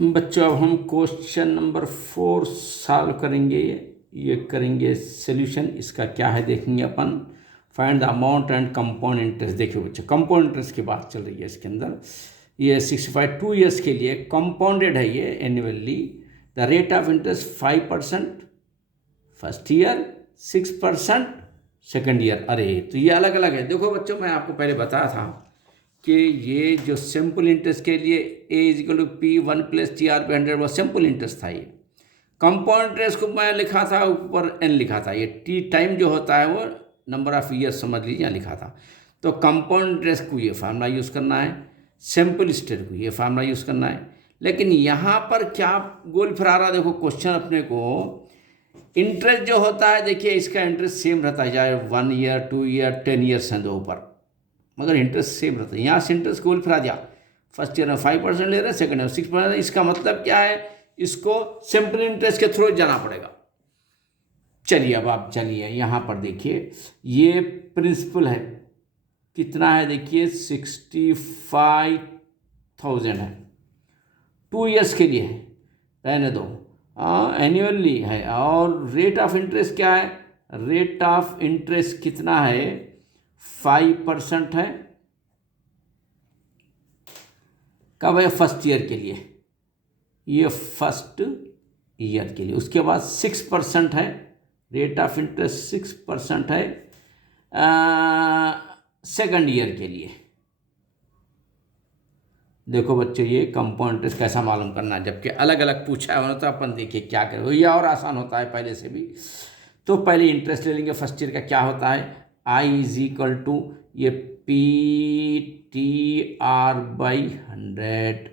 बच्चों अब हम क्वेश्चन नंबर 4 सॉल्व करेंगे। ये करेंगे सोल्यूशन। इसका क्या है देखेंगे अपन। Find the amount and compound interest. देखिए बच्चों, कंपाउंड इंटरेस्ट की बात चल रही है इसके अंदर। ये 65 2 ईयर्स के लिए कंपाउंडेड है ये annually. The rate of interest 5% first year, 6% second year. अरे तो ये अलग अलग है। देखो बच्चों, मैं आपको पहले बताया था कि ये जो सिंपल इंटरेस्ट के लिए A=P1+TR/100 वो सिंपल इंटरेस्ट था। ये कंपाउंड इंटरेस्ट को मैं लिखा था ऊपर n लिखा था। ये टी टाइम जो होता है वो नंबर ऑफ ईयर समझ लीजिए यहाँ लिखा था। तो कंपाउंड इंटरेस्ट को ये फार्मूला यूज़ करना है, सिंपल इंटरेस्ट को ये फार्मूला यूज़ करना है। लेकिन यहाँ पर क्या गोल फिरा रहा, देखो क्वेश्चन अपने को इंटरेस्ट जो होता है, देखिए इसका इंटरेस्ट सेम रहता है, चाहे 1 ईयर 2 ईयर 10 ईयर्स हैं दो ऊपर, मगर इंटरेस्ट सेम रहता है। यहाँ से इंटरेस्ट गोल फिरा दिया, फर्स्ट ईयर में 5% ले रहे हैं, सेकंड ईयर 6%। इसका मतलब क्या है, इसको सिंपल इंटरेस्ट के थ्रू जाना पड़ेगा। चलिए अब आप चलिए यहाँ पर देखिए, ये प्रिंसिपल है कितना है, देखिए 65,000 है, 2 ईयर्स के लिए है, रहने दो, एनुअली है। और रेट ऑफ इंटरेस्ट क्या है, रेट ऑफ इंटरेस्ट कितना है, 5% है। कब है, फर्स्ट ईयर के लिए, ये फर्स्ट ईयर के लिए। उसके बाद 6% है, रेट ऑफ इंटरेस्ट 6% है सेकंड ईयर के लिए। देखो बच्चों, ये कंपाउंड इंटरेस्ट कैसा मालूम करना है, जबकि अलग अलग पूछा है तो अपन देखिए क्या करें, ये और आसान होता है पहले से भी। तो पहले इंटरेस्ट ले लेंगे फर्स्ट ईयर का। क्या होता है, I=, ये PTR/100,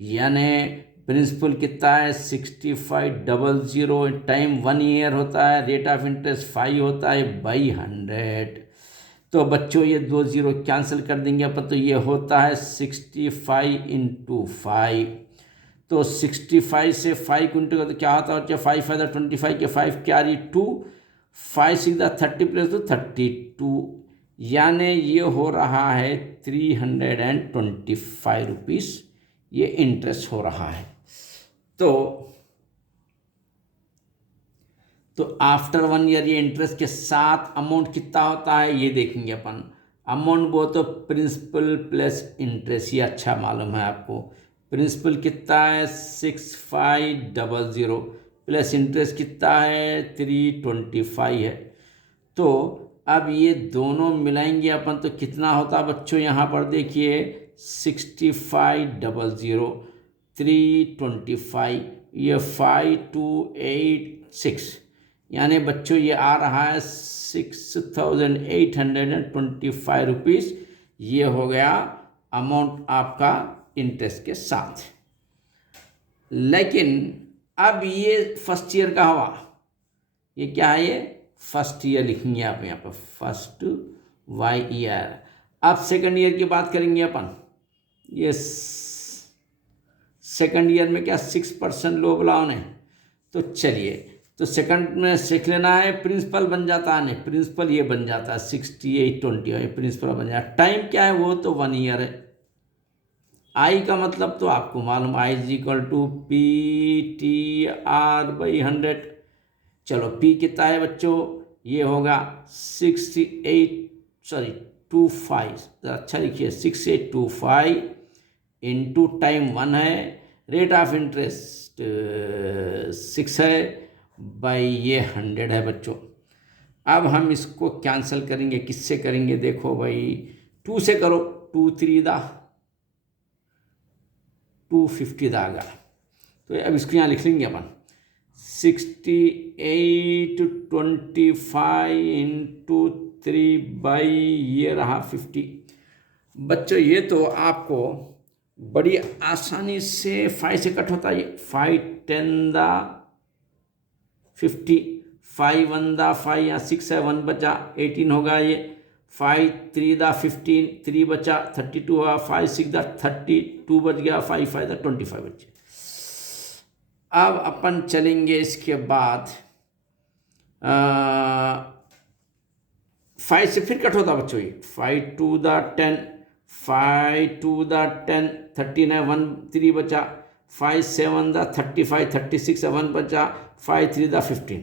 यानी प्रिंसिपल कितना है 6500, टाइम 1 ईयर होता है, रेट ऑफ इंटरेस्ट 5 होता है बाई 100। तो बच्चों ये 2 0 कैंसिल कर देंगे अपन, तो ये होता है 65 × 5। तो 65 से 5 को इंटू तो क्या होता है बच्चों, 5 5 25 के 5 क्या रही 2, 5 6 30 प्लस 2 32, यानी ये हो रहा है 325 रुपीज़ ये इंटरेस्ट हो रहा है। तो आफ्टर 1 ईयर ये इंटरेस्ट के साथ अमाउंट कितना होता है ये देखेंगे अपन। अमाउंट वो तो प्रिंसिपल प्लस इंटरेस्ट, ये अच्छा मालूम है आपको। प्रिंसिपल कितना है 6500 प्लस इंटरेस्ट कितना है 325 है। तो अब ये दोनों मिलाएंगे अपन तो कितना होता है बच्चों, यहाँ पर देखिए 6500 325, ये 5286, यानी बच्चों ये आ रहा है 6825 रुपीज़। ये हो गया अमाउंट आपका इंटरेस्ट के साथ। लेकिन अब ये फर्स्ट ईयर का हुआ, ये क्या है, ये फर्स्ट ईयर लिखेंगे आप यहाँ पर, फर्स्ट वाई ईयर। अब सेकंड ईयर की बात करेंगे अपन। ये सेकंड ईयर में क्या 6% लो बुलाओ ने, तो चलिए तो सेकंड में सीख लेना है, प्रिंसिपल बन जाता है, नहीं प्रिंसिपल ये बन जाता है 6820, प्रिंसिपल बन जाता है। टाइम क्या है, वो तो 1 ईयर है। आई का मतलब तो आपको मालूम, I=PTR/100। चलो पी कितना है बच्चों, ये होगा 6825, अच्छा लिखिए 6825 इंटू टाइम 1 है, रेट ऑफ इंटरेस्ट 6 है बाई ये 100 है बच्चों। अब हम इसको कैंसिल करेंगे, किससे करेंगे, देखो भाई 2 से करो, 2 3 250 आएगा। तो अब इसको यहाँ लिख लेंगे अपन 6825 इंटू 3 बाई ये रहा 50। बच्चों ये तो आपको बड़ी आसानी से 5 से कट होता है। 5 10 50, 5 1 5, यहाँ 6 है 1 बचा 18 होगा ये, 5 3 15, 3 बचा 32 हुआ, 5 6 32 बच गया, 5 5 25 बचे। अब अपन चलेंगे इसके बाद 5 से फिर कट होता बच्चों, ये 5 2 10, 5 2 10 13 है, 1 3 बचा, 5 7 द 35, 36 1 बचा, 5 3 द 15।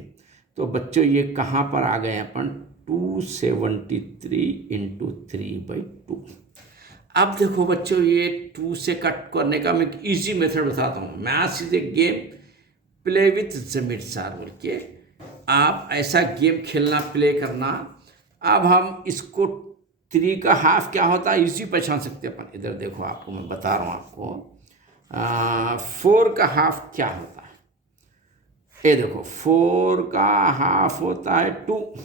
तो बच्चों ये कहाँ पर आ गए अपन, 273 इंटू 3/2। अब देखो बच्चों, ये 2 से कट करने का मैं इजी मेथड बताता हूँ। Maths is a game play with Zameer sir बोल के आप ऐसा गेम खेलना, प्ले करना। अब हम इसको 3 का हाफ क्या होता है इजी पहचान सकते हैं अपन। इधर देखो, आपको मैं बता रहा हूँ आपको 4 का हाफ क्या होता है। ये देखो 4 का हाफ होता है 2।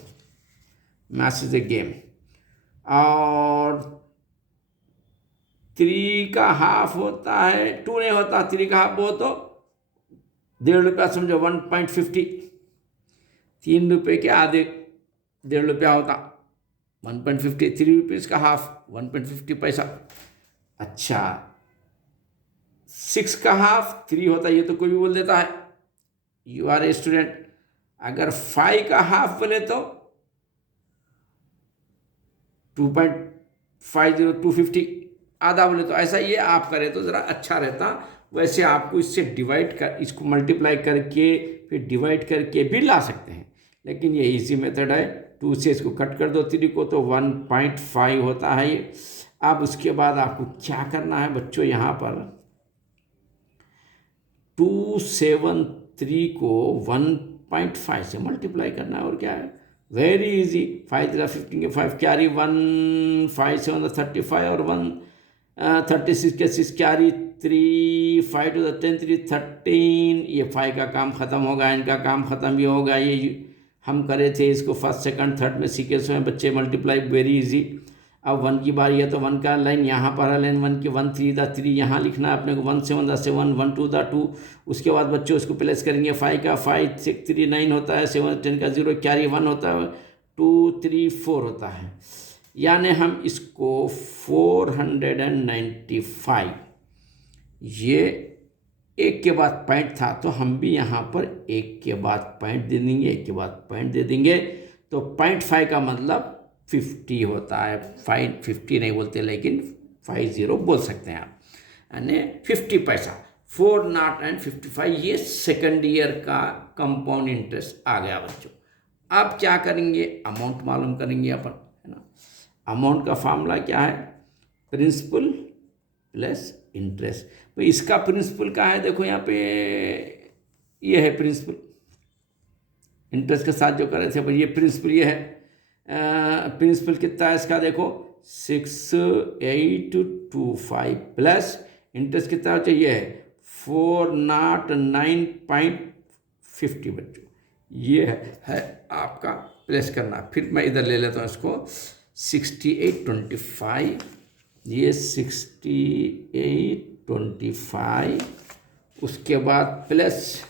Maths is a game. और 3 का हाफ होता है 2 नहीं होता, 3 का हाफ हो तो 1.5 रुपया समझो, 1.50। 3 रुपये के आधे 1.5 रुपया होता, 1.50। 3 रुपीज़ का हाफ 1.50 पैसा। अच्छा 6 का हाफ 3 होता है, ये तो कोई भी बोल देता है, यू आर ए स्टूडेंट। अगर 5 का हाफ बोले तो 2.50, 250। आधा बोले तो ऐसा, ये आप करें तो ज़रा अच्छा रहता। वैसे आपको इससे डिवाइड कर, इसको मल्टीप्लाई करके फिर डिवाइड करके भी ला सकते हैं, लेकिन ये इजी मेथड है। 2 से इसको कट कर दो 3 को, तो 1.5 होता है ये। अब उसके बाद आपको क्या करना है बच्चों, यहाँ पर 273 को 1.5 से मल्टीप्लाई करना है, और क्या है, वेरी इजी। 5 3 15 के 5 कैरी 1, 5 7 35 और 1 36 के 6 कैरी 3, 5 to the 10 3 13। ये 5 का काम ख़त्म होगा, इनका काम ख़त्म भी होगा। ये हम करे थे इसको फर्स्ट सेकंड थर्ड में सीखे सो हैं बच्चे, मल्टीप्लाई वेरी इजी। अब 1 की बारी है तो 1 का लाइन यहाँ पर है, लाइन 1 की 1 3 द 3 यहाँ लिखना है अपने को, 1 7 द 7 1 2 द 2। उसके बाद बच्चों उसको प्लेस करेंगे, 5 का 5 6 3 9 होता है, 7 10 का 0 कैरी 1 होता है, 2 3 4 होता है। यानी हम इसको 495, ये एक के बाद पॉइंट था तो हम भी यहाँ पर एक के बाद पॉइंट दे देंगे, एक के बाद पॉइंट दे देंगे। तो 0.5 का मतलब 50 होता है। 50 नहीं बोलते, लेकिन 50 बोल सकते हैं आप, यानी 50 पैसा। 455, ये सेकंड ईयर का कंपाउंड इंटरेस्ट आ गया बच्चों। अब क्या करेंगे, अमाउंट मालूम करेंगे अपन, है ना। अमाउंट का फार्मूला क्या है, प्रिंसिपल प्लस इंटरेस्ट। तो इसका प्रिंसिपल का है, देखो यहाँ पे ये है प्रिंसिपल, इंटरेस्ट के साथ जो कर रहे थे भाई, ये प्रिंसिपल ये है। प्रिंसिपल कितना है इसका, देखो 6825 प्लस इंटरेस्ट कितना चाहिए है 409.50 बच्चों, ये है आपका प्लेस करना। फिर मैं इधर ले लेता हूँ इसको 6825, ये 6825, उसके बाद प्लस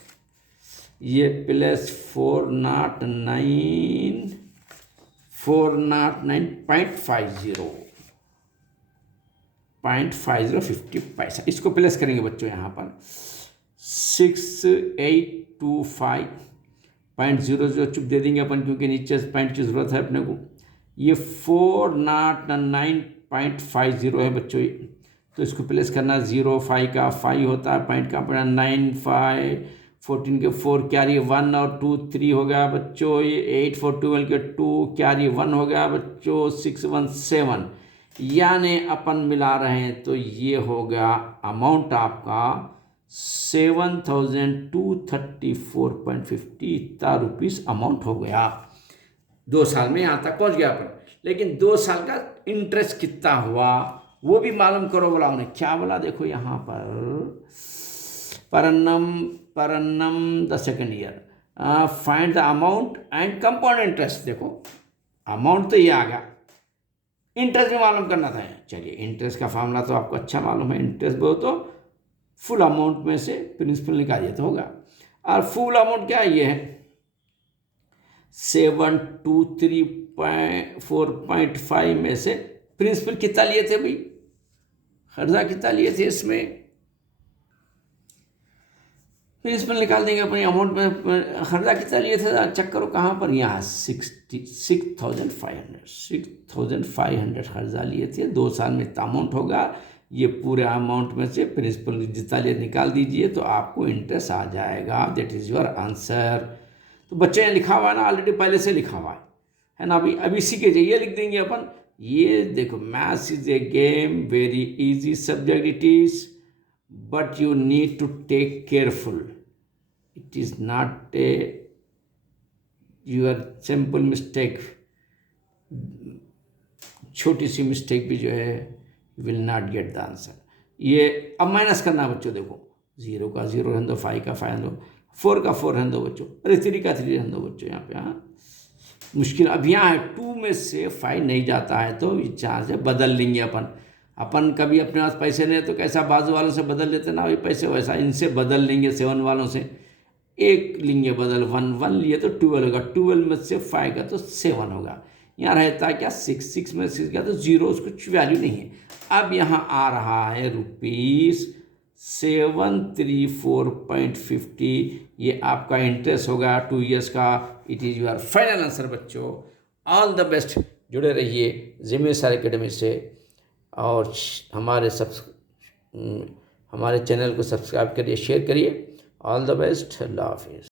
ये प्लस 409.50 50 पैसा, इसको प्लस करेंगे बच्चों यहाँ पर 6825.00 चुप दे देंगे अपन, क्योंकि नीचे पॉइंट की ज़रूरत है अपने को। ये 409.50 है बच्चों, तो इसको प्लेस करना 0 5 का 5 होता है, पॉइंट का पड़ा 9 5 14 के 4 कैरी 1 और 2 3 हो गया बच्चों। ये 8 4 12 के 2 कैरी 1 हो गया बच्चों, 6 1 7, यानी अपन मिला रहे हैं तो ये हो गया अमाउंट आपका 7234.50, इतना रुपीस अमाउंट हो गया। 2 साल में यहाँ तक पहुँच गया अपन, लेकिन 2 साल का इंटरेस्ट कितना हुआ वो भी मालूम करो बोला उन्हें। क्या बोला, देखो यहाँ पर per annum the second year, find the amount and compound interest. देखो अमाउंट तो ये आ गया, इंटरेस्ट भी मालूम करना था। चलिए इंटरेस्ट का फार्मूला तो आपको अच्छा मालूम है, इंटरेस्ट बोलो तो फुल अमाउंट में से प्रिंसिपल निकालिए तो होगा। और फुल अमाउंट क्या है, ये है 723.4.5 में से प्रिंसिपल कितना लिए थे भाई, कर्जा कितना लिए थे, इसमें प्रिंसिपल निकाल देंगे अपनी अमाउंट में। कर्जा कितना लिए थे चेक करो कहाँ पर, यहाँ 6,500 कर्जा लिए थे। 2 साल में इतना अमाउंट होगा, ये पूरे अमाउंट में से प्रिंसिपल जितना लिए निकाल दीजिए तो आपको इंटरेस्ट आ जाएगा। That is your answer. तो बच्चे यहाँ लिखा हुआ है ना, ऑलरेडी पहले से लिखा हुआ है ना। अभी इसी के ये लिख देंगे अपन। ये देखो, maths is a game, very easy subject it is, but you need to take careful. It is not a your simple mistake. छोटी सी मिस्टेक भी जो है will not get the answer. ये अब माइनस करना है बच्चों। देखो, 0 का 0 रहने दो, 5 का 5 रहने दो, 4 का 4 रहने दो बच्चों, अरे 3 का 3 रहने दो बच्चों। यहाँ पे हाँ मुश्किल अब यहाँ है, 2 में से 5 नहीं जाता है तो ये चार से बदल लेंगे अपन कभी अपने पास पैसे नहीं तो कैसा बाजू वालों से बदल लेते ना, वही पैसे वैसा इनसे बदल लेंगे। 7 वालों से एक लेंगे बदल, 1 लिए तो 12 होगा, 12 में से 5 का तो 7 होगा। यहाँ रहता है क्या 6 में 6 का तो 0, उसको कुछ वैल्यू नहीं है। अब यहाँ आ रहा है ₹734.50। ये आपका इंटरेस्ट होगा 2 ईयर्स का। It is your final answer बच्चों। All the best. जुड़े रहिए जिम्मे सर एकेडमी से और हमारे चैनल को सब्सक्राइब करिए, शेयर करिए। All the best. अल्लाह हाफिज़।